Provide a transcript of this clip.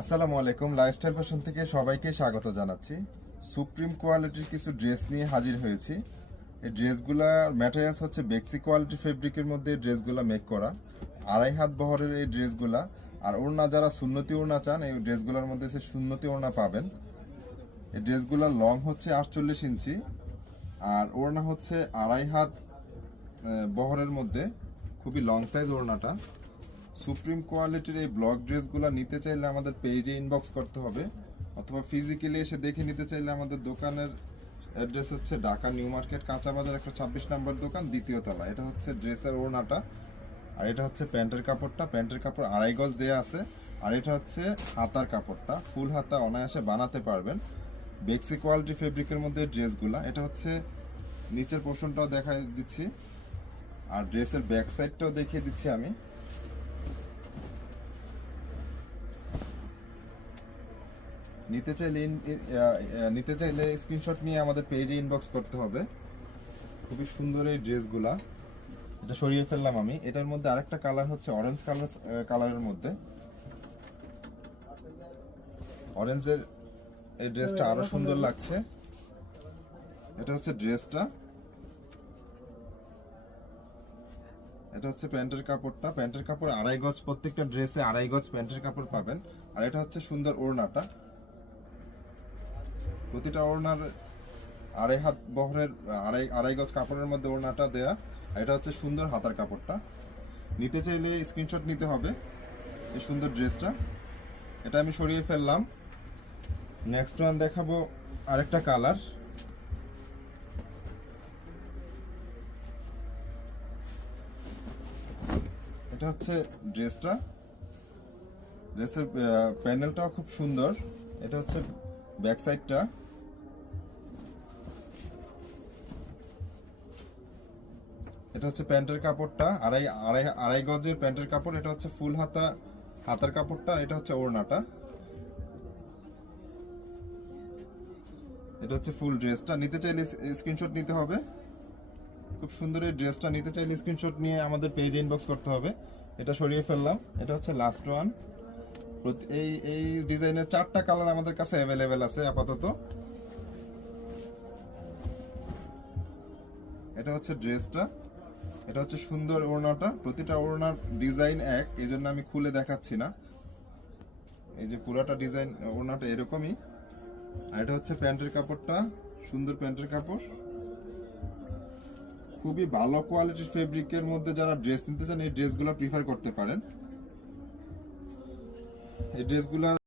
আসসালামু আলাইকুম, lifestyle fashion থেকে সবাইকে স্বাগত জানাচ্ছি। সুপ্রিম কোয়ালিটির কিছু ড্রেস নিয়ে হাজির হয়েছি। এই ড্রেসগুলার ম্যাটেরিয়ালস হচ্ছে বেক্সি কোয়ালিটি ফেব্রিকের মধ্যে ড্রেসগুলা মেক করা, 2.5 হাত বহরের এই ড্রেসগুলা। আর ওড়না যারা সুন্নতি ওড়না চান, এই ড্রেসগুলোর মধ্যে সে সুন্নতি ওড়না পাবেন। এই ড্রেসগুলার লং হচ্ছে 48 ইঞ্চি আর ওড়না হচ্ছে 2.5 হাত বহরের মধ্যে, খুবই লং সাইজ ওড়নাটা। সুপ্রিম কোয়ালিটির এই ব্লক ড্রেসগুলো নিতে চাইলে আমাদের পেজে ইনবক্স করতে হবে, অথবা ফিজিক্যালি এসে দেখে নিতে চাইলে আমাদের দোকানের অ্যাড্রেস হচ্ছে ঢাকা নিউ মার্কেট কাঁচা বাজার 126 নম্বর দোকান, দ্বিতীয় তলা। এটা হচ্ছে ড্রেসের ওড়নাটা, আর এটা হচ্ছে প্যান্টের কাপড়টা। প্যান্টের কাপড় 2.5 গজ দেয়া আছে। আর এটা হচ্ছে হাতার কাপড়টা, ফুল হাতা অনায়াসে বানাতে পারবেন। বেক্সি কোয়ালিটি ফেব্রিকের মধ্যে ড্রেসগুলা। এটা হচ্ছে নিচের পোর্শনটাও দেখাই দিচ্ছি, আর ড্রেসের ব্যাক সাইডটাও দেখিয়ে দিচ্ছি আমি। নিতে চাইলে স্ক্রিনশট নিয়ে আমাদের পেজে ইনবক্স করতে হবে। খুবই সুন্দর এই ড্রেসগুলা। এটা সরিয়ে ফেললাম আমি। এটার মধ্যে আরেকটা কালার হচ্ছে অরেঞ্জ কালারের মধ্যে। অরেঞ্জের এই ড্রেসটা আরো সুন্দর লাগছে। এটা হচ্ছে ড্রেসটা, এটা হচ্ছে প্যান্টের কাপড়টা। প্যান্টের কাপড় 2.5 গজ, প্রত্যেকটা ড্রেসে 2.5 গজ প্যান্টের কাপড় পাবেন। আর এটা হচ্ছে সুন্দর ওড়নাটা, প্রতিটা ওড়নার 2.5 হাত বহরের 2.5 গজ কাপড়ের মধ্যে ওড়নাটা দেয়া। এটা হচ্ছে সুন্দর হাতার কাপড়টা। নিতে চাইলে স্ক্রিনশট নিতে হবে এই সুন্দর ড্রেসটা। এটা আমি সরিয়ে ফেললাম। নেক্সট ওয়ান দেখাবো আরেকটা কালার। এটা হচ্ছে ড্রেসটা। ড্রেসের প্যানেলটাও খুব সুন্দর। এটা হচ্ছে ব্যাক সাইডটা। এটা হচ্ছে প্যান্টের কাপড়টা, আড়াই গজের প্যান্টের কাপড়। এটা হচ্ছে ফুল হাতার কাপড়টা। এটা হচ্ছে ওড়নাটা। এটা হচ্ছে ফুল ড্রেসটা। নিতে চাইলে স্ক্রিনশট নিতে হবে। খুব সুন্দর এই ড্রেসটা। নিতে চাইলে স্ক্রিনশট নিয়ে আমাদের পেজে ইনবক্স করতে হবে। এটা সরিয়ে ফেললাম। এটা হচ্ছে লাস্ট ওয়ান। এই ডিজাইনের 4টা কালার আমাদের কাছে অ্যাভেলেবেল আছে আপাতত। এটা হচ্ছে ড্রেসটা। এটা হচ্ছে সুন্দর ওড়নাটা। প্রতিটা ওড়নার ডিজাইন এক, এই জন্য আমি খুলে দেখাচ্ছি না। এই যে পুরাটা ডিজাইন ওড়নাটা এরকমই। আর এটা হচ্ছে প্যান্টের কাপড়টা, সুন্দর প্যান্টের কাপড়। খুবই ভালো কোয়ালিটির ফেব্রিকের মধ্যে যারা ড্রেস নিতে চান, এই ড্রেসগুলো প্রিফার করতে পারেন। এই ড্রেসগুলো